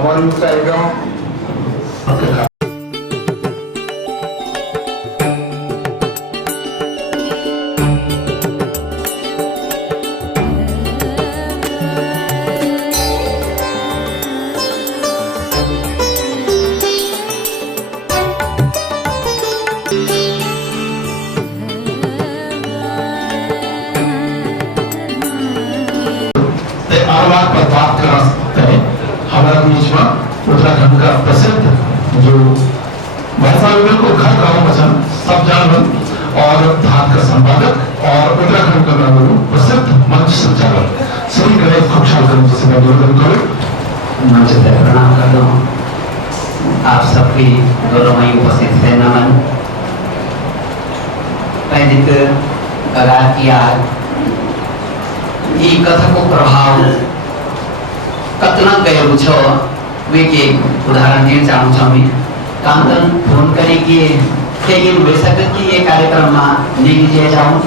हमारी कार्यक्रम अनुवाद पर बात कर सकते हैं। हमारा बीच में उत्तराखंड का प्रसिद्ध जो भाषा को घर का वचन सब जानवन और धात का संपादक और उत्तराखंड का प्रसिद्ध मंच संचालक श्री गणेश खुशाल जिसे मैं निवेदन करूं मंच से प्रणाम कर दो। आप सबकी दोनों वहीं उपस्थित है नमन। वैदिक कला किया ई कथा को प्रभाव कतना गयो छो वे के उदाहरण दिए चाहूँ छमी कांतन फोन करे कि ये वैसा कि ये कार्यक्रम में नहीं लीजिए जाऊँ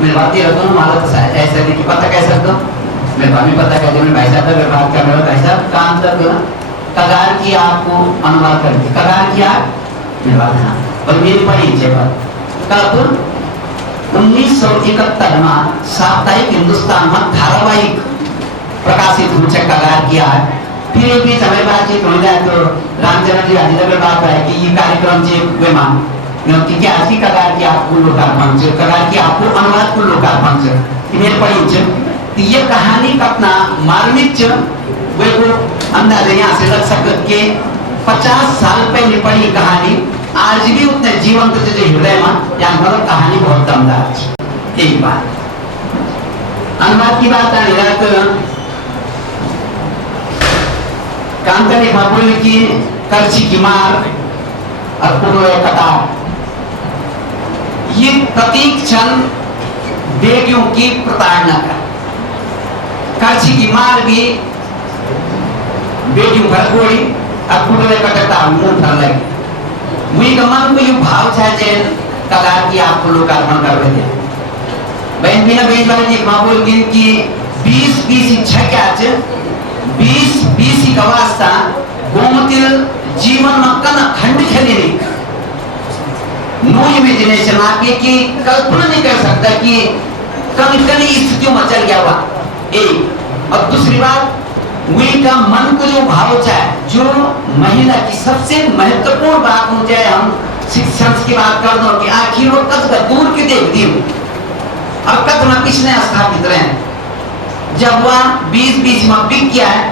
मैं बात ये रखूँ मारा तो ऐसा नहीं कि पता कह सकता मैं भाभी पता कहते हैं भाई साहब अगर बात कर रहे हो भाई साहब काम तक कगार की आपको अनुवाद करके कगार की आप मैं बात हाँ और मेरी बड़ी इच्छा पर कब 1971 में साप्ताहिक हिंदुस्तान में धारावाहिक प्रकाशित हो कगार किया है। फिर एक बीच हमें बातचीत हो जाए तो रामचंद्र जी आदि तक बात है कि ये कार्यक्रम से वे मान क्योंकि क्या ऐसी कगार की आपको लोकार्पण से कगार की आपको अनुवाद को लोकार्पण से मेरे पड़ी इच्छा ये कहानी कतना मार्मिक वे को अंदाज यहाँ से लग सकते कि 50 साल पहले पढ़ी कहानी आज भी उतने जीवंत जो हृदय में यहाँ मतलब कहानी बहुत दमदार है। एक बात अनुवाद की बात आने तो कांतनी बाबुल की करची की मार और कटार ये प्रतीक क्षण बेटियों की प्रताड़ना का करची की मार भी बेटियों पर कोई और कटता मुंह पर लगे मुझे मन को यू भाव चाहे कगार की आपको लोकार्पण कर रहे थे बहन बिना बहन वाले जी मामूल की 20 इच्छा क्या है 20 का वास्ता गोमतिल जीवन में कन खंड खेले नहीं नो इमेजिनेशन आपके की कल्पना नहीं कर सकता कि कनी स्थितियों में चल गया हुआ एक और दूसरी बात वही का मन को जो भाव चाहे जो महिला की सबसे महत्वपूर्ण बात हो जाए हम शिक्षण की बात कर दो कि आखिर वो कद दूर की देख दी और कद में किसने स्थापित रहे जब वह 20 में बिक गया है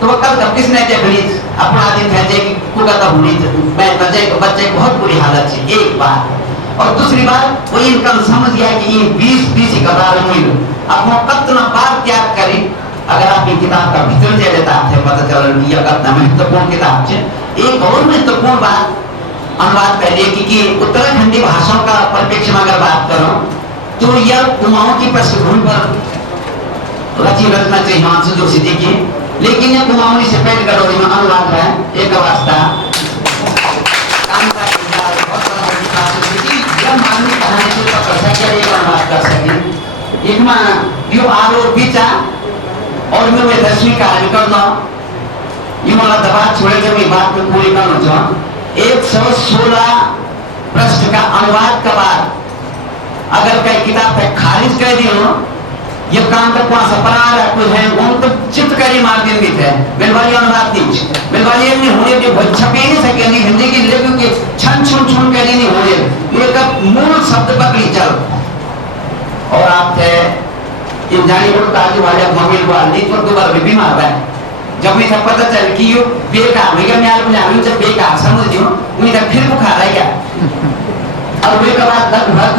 तो वह कद किसने देखी अपराधी फैजे की कुगत हुई बच्चे को बहुत बुरी हालत है एक बात और दूसरी बात वो इनका समझ गया कि ये 20 का बार हुई अपना कतना बार त्याग करी अगर आप किताब का भीतर दे देता है पता चल यह कितना महत्वपूर्ण किताब है। एक और महत्वपूर्ण बात अनुवाद पहले कि उत्तराखंडी भाषाओं का परिप्रेक्ष्य में अगर बात करो तो यह कुमाऊं की पृष्ठभूमि पर रची रचना से हिमांशु जोशी जी की लेकिन यह कुमाऊनी से पहले करोड़ी में अनुवाद है एक वास्ता एक में यो आरोप पीछा और मैं 10वीं कार्य करना ये वाला दबाव छोड़े जब ये बात में पूरी करना चाहूँ 116 पृष्ठ का अनुवाद का बाद अगर कई किताब पे खारिज कर दी हो ये काम तक वहाँ सपरार है कुछ है उन तो चित्त करी मार दिन भी थे बिलवाली अनुवाद नहीं बिलवाली नहीं होने के बहुत छपे नहीं सके नहीं हिंदी की लेकिन के छन करी नहीं होने ये कब मूल शब्द पकड़ी चल और आप थे ये जानी बोल ताजू वाले मम्मी वाले पर दोबारा भी बीमार है जब मुझे पता चल कि यो बेकार हो गया मैं आपको जानी जब बेकार समझ दियो मुझे तक फिर बुखार आ गया और वे के बाद लगभग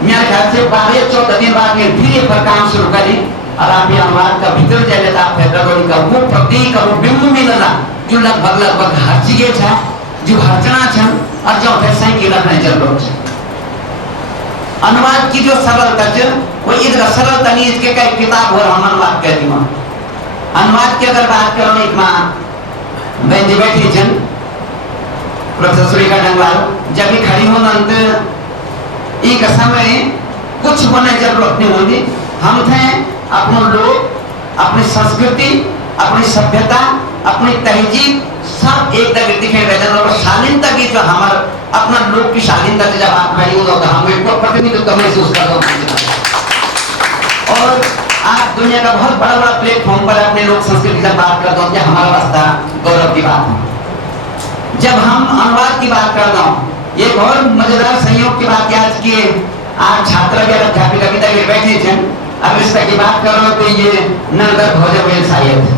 मेरे ख्याल से 12-14 दिन बाद में फिर पर काम शुरू करी और आप ये अनुवाद का भीतर जाने था फेब्रुआरी का वो प्रतीक और बिंब मिलना जो लगभग हर जगह था जो हरचना छन और जो फैसले की रखने चल रहे अनुवाद की जो सरलता है वो इधर सरलता नहीं इसके कई किताब और हम अनुवाद कहती हूँ अनुवाद की अगर बात करो एक माँ बहन बैठी जन प्रोफेसर सुरेखा डंगवाल जब भी खड़ी हो अंत एक समय कुछ होने जरूरत नहीं होगी हम थे अपने लोग अपनी संस्कृति अपनी सभ्यता अपनी तहजीब सब एक तक दिखे गए और शालीनता की जो हमार अपना लोग की शालीनता से जब आप खड़ी हो तो हम एक प्रतिनिधित्व महसूस कर रहे हैं। और आज दुनिया का बहुत बड़ा बड़ा प्लेटफॉर्म पर अपने लोक संस्कृति की बात करते हो, हमारा रास्ता गौरव की बात है। जब हम अनुवाद की बात करता हूँ, एक और मजेदार संयोग की बात आज की आज छात्र के अध्यापिका पिता के बैठे थे, अब इसका की बात कर रहा हूँ तो ये नरदर भोजन वेल शायद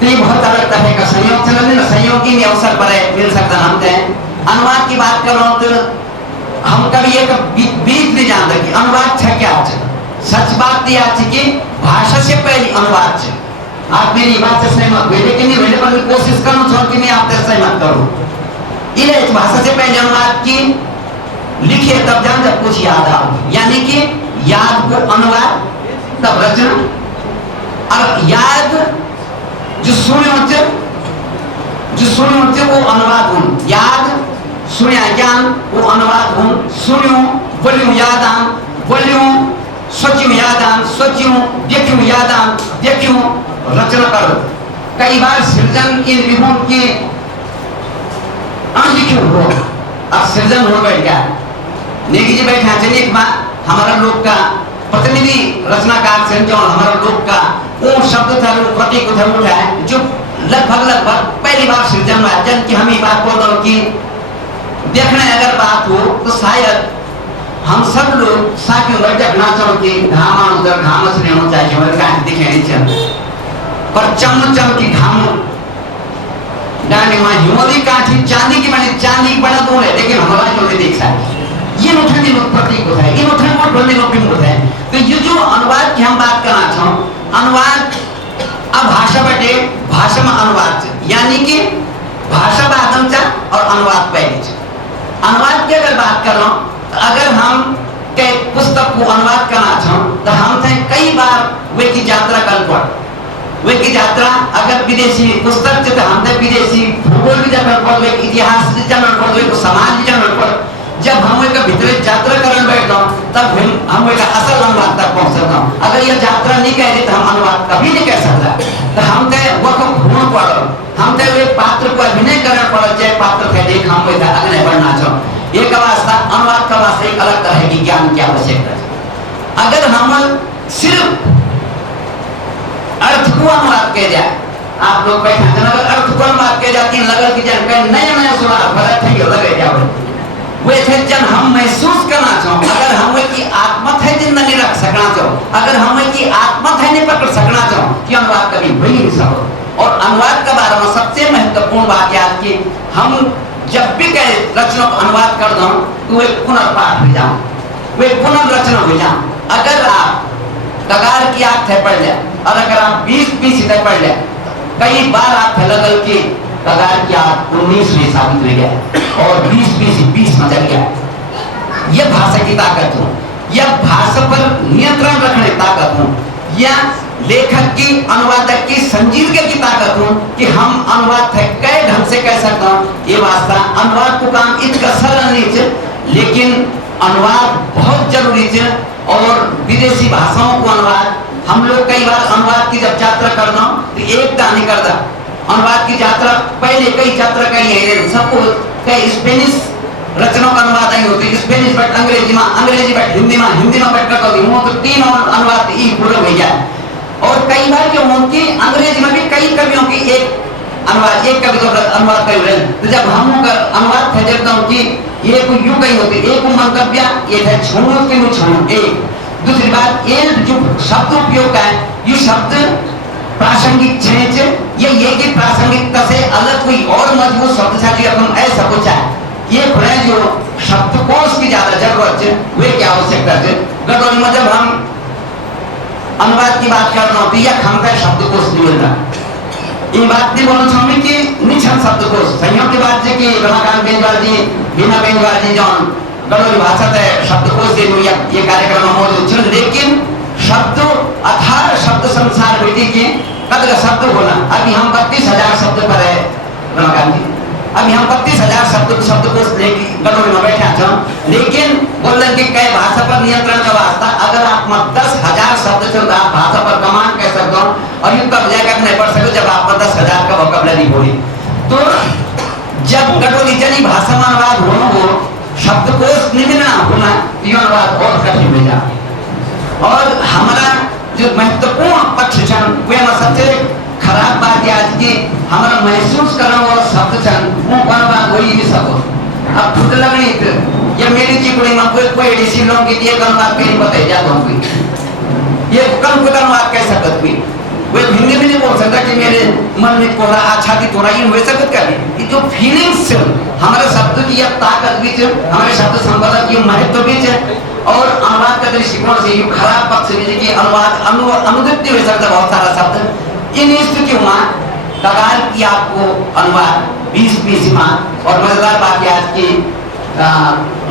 तो ये बहुत अलग तरह का संयोग चल रहा है, संयोग की अवसर पर है मिल सकता हम थे। अनुवाद की बात कर रहा हूँ तो हम कभी एक बीच नहीं जानते कि अनुवाद है क्या है। सच बात यह है कि भाषा से पहले अनुवाद है। आप मेरी बात से सहमत हुए लेकिन नहीं हुए पर कोशिश करूँ छोड़ कि मैं आपसे सहमत करूँ। इन्हें भाषा से पहले अनुवाद की लिखे तब जान जब कुछ याद आओ, यानी कि याद को अनुवाद तब रचना और याद जो सुने वो अनुवाद हूं, याद सुनिया ज्ञान वो अनुवाद हूं, सुनियो बोलियो याद आन, बोलियो सोचियो याद आन, सोचियो देखियो याद आन, देखियो रचना करो। कई बार सृजन इन विभुओं के अनलिखित हो अब सृजन हो गया क्या नेगी जी बैठे हैं एक बार हमारा लोग का प्रतिनिधि रचनाकार से जो हमारा लोग का वो शब्द था वो प्रतीक उधर उठा है जो लगभग पहली बार सृजन हुआ जन की हम ही बात बोल रहे कि देखने अगर बात हो तो शायद हम सब लोग साथियों में जब नाचों की घामा उधर घामस नहीं होना चाहिए हमारे कांच दिखे नहीं चाहिए पर चम की घाम डांडी मां हिमोली कांठी चांदी की बनी चांदी बना तो है लेकिन हमारा जो नहीं देख सकते ये उठने लोग प्रतीक होता है, ये उठने को बोलने लोग पिंग होता है। तो ये जो अनुवाद की हम बात करना चाहूँ, अनुवाद अब भाषा बटे भाषा में अनुवाद यानी कि भाषा बादम चा और अनुवाद पहले अनुवाद की अगर बात कर रहा हूँ अगर हम के पुस्तक को अनुवाद करना चाहूँ तो हम थे कई बार वे की यात्रा कर पड़ वे की यात्रा अगर विदेशी पुस्तक से तो हम थे विदेशी भूगोल की जानना पड़ वे इतिहास की जानना पड़ वे समाज की जानना पड़ जब हम एक भीतर यात्रा करने बैठता हूँ तब हम एक असल अनुवाद तक पहुँच सकता हूँ। अगर यह यात्रा नहीं कह रही तो हम अनुवाद कभी नहीं कह सकता। तो हम थे वह को घूमना पड़ो, हम थे वे पात्र को अभिनय करना पड़ो चाहे पात्र थे देख हम वैसा अग्नि बढ़ना चाहो। एक वास्ता अनुवाद का वास्ता एक अलग तरह की ज्ञान की आवश्यकता है। अगर हम सिर्फ अर्थ को अनुवाद कह जाए आप लोग बैठे अगर अर्थ को अनुवाद कह जाती है लगल की जानकारी नया सुना भरत है लगे जाओ वे थे जन हम महसूस करना चाहो अगर हम की आत्मा थे जिंदा नहीं रख सकना चाहो अगर हम की आत्मा थे नहीं पकड़ सकना चाहो कि अनुवाद कभी हो ही नहीं सको। और अनुवाद के बारे में सबसे महत्वपूर्ण बात याद की हम जब भी कहे रचना को अनुवाद कर दो तो वे पुनर्पाठ हो जाओ वे पुनर्रचना हो जाओ। अगर आप कगार की आग थे पढ़ जाए और अगर आप 20 थे पढ़ जाए कई बार आप लगल की कगार की आग 19 में साबित हो गया और 20 में चल गया। यह भाषा की ताकत हो, यह भाषा पर नियंत्रण रखने की ताकत हो, यह लेखक की अनुवादक की संजीदगी की ताकत हो कि हम अनुवाद थे कई ढंग से कह सकता हूँ। ये वास्ता अनुवाद को काम इतना सरल नहीं है लेकिन अनुवाद बहुत जरूरी है। और विदेशी भाषाओं को अनुवाद हम लोग कई बार अनुवाद की जब यात्रा करना तो एक नहीं करता अनुवाद की यात्रा पहले कई यात्रा करी है सबको कई स्पेनिश रचनाओं का अनुवाद नहीं होती स्पेनिश बट अंग्रेजी बट हिंदी में बट कर होती वो तो 3 और अनुवाद ही पूरा हो गया। और कई बार जो उनकी अंग्रेजी में भी कई कवियों की एक अनुवाद एक कवि का अनुवाद कर रहे हैं तो जब हम अनुवाद थे जब कि ये कोई यूं कही होती एक मंतव्य ये थे छोड़ो कि वो छोड़ो एक दूसरी बात ये जो शब्द उपयोग है ये शब्द प्रासंगिक छेच ये कि प्रासंगिकता से अलग कोई और मजबूत शब्द साथी अपन ऐसा कुछ है ये खुले जो शब्दकोश की ज्यादा जरूरत है वे क्या आवश्यकता है। गडोली में जब हम अनुवाद की बात करना होती है हम शब्दकोश नहीं मिल रहा इन बात की बोलना चाहूंगी कि निछन शब्दकोश संयोग की बात है कि रमाकांत बेंजवाल जी बीना बेंजवाल जी जौन गडोली भाषा है शब्दकोश से ये कार्यक्रम मौजूद है लेकिन शब्द अथार शब्द संसार बेटी के कद का शब्द बोला अभी हम 32,000 शब्द पर है रमाकांत जी अभी हम 32,000 शब्द को लेके गडोली में बैठे हैं लेकिन बोल रहे कि कई भाषा पर नियंत्रण का वास्ता अगर आप 10,000 शब्द चल रहा भाषा पर कमांड कह सकते हो और युद्ध पर जाकर नहीं पढ़ सकते जब आप 10,000 अनुवाद और कठिन हो जा और हमारा जो महत्वपूर्ण पक्ष छन वे में सबसे खराब बात आज की हमारा महसूस करने वाला शब्द छन वो अनुवाद हो ही नहीं सको अब खुद लगनी या मेरी चिपड़ी में कोई एडिसी लोग की ये अनुवाद कहीं बताई जाता हूँ ये कम को अनुवाद कह सकत भी वे हिंदी में नहीं बोल सकता कि मेरे मन में कोरा अच्छा की तोरा इन हो सकत क्या नहीं जो फीलिंग्स हमारे शब्द की यह ताकत भी है हमारे शब्द संपदा की महत्व भी है और अनुवाद का दृष्टिकोण से ये खराब पक्ष भी कि अनुवाद अनुदित हो सकता बहुत सारा शब्द इन स्थितियों में कगार की आपको अनुवाद 20 में और मजेदार बात आज की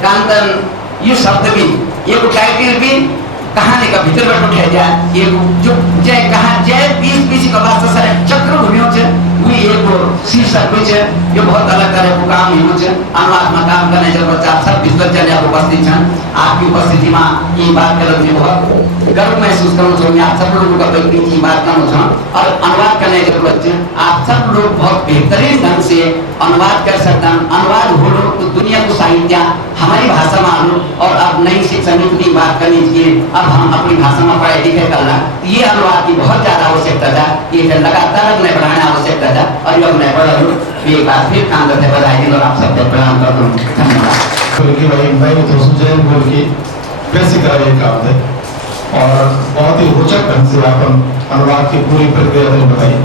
कांतन ये शब्द भी एक टाइटल भी कहानी का भीतर बैठ उठे जाए ये जो जय कहा जय 20 का वास्ते सारे चक्र घूमियो छे वो एक शीर्षक भी छे ये बहुत अलग तरह का काम ही छे अनुवाद में काम करने जब बच्चा सब विश्व चले आप उपस्थित छन आपकी उपस्थिति में ये बात कर के बहुत गर्व महसूस करूं छो मैं आप सब लोगों का बैठी की बात करूं छो और अनुवाद करने जरूरत है आप सब लोग बहुत बेहतरीन ढंग से अनुवाद कर सकते हैं अनुवाद हो लो तो दुनिया को साहित्य हमारी भाषा में आलो और अब नई शिक्षा नीति की बात करनी चाहिए अब हम अपनी भाषा में पढ़ाई लिखाई करना ये अनुवाद की बहुत ज्यादा आवश्यकता था ये लगातार अपने बढ़ाने आवश्यकता था और ये अपने बढ़ा एक बार फिर काम करते बधाई दी और आप सबको प्रणाम करता हूँ धन्यवाद भाई मैं तो सुजैन बोल की कैसे करा ये काम है और बहुत ही रोचक ढंग से आप अनुवाद की पूरी प्रक्रिया बताई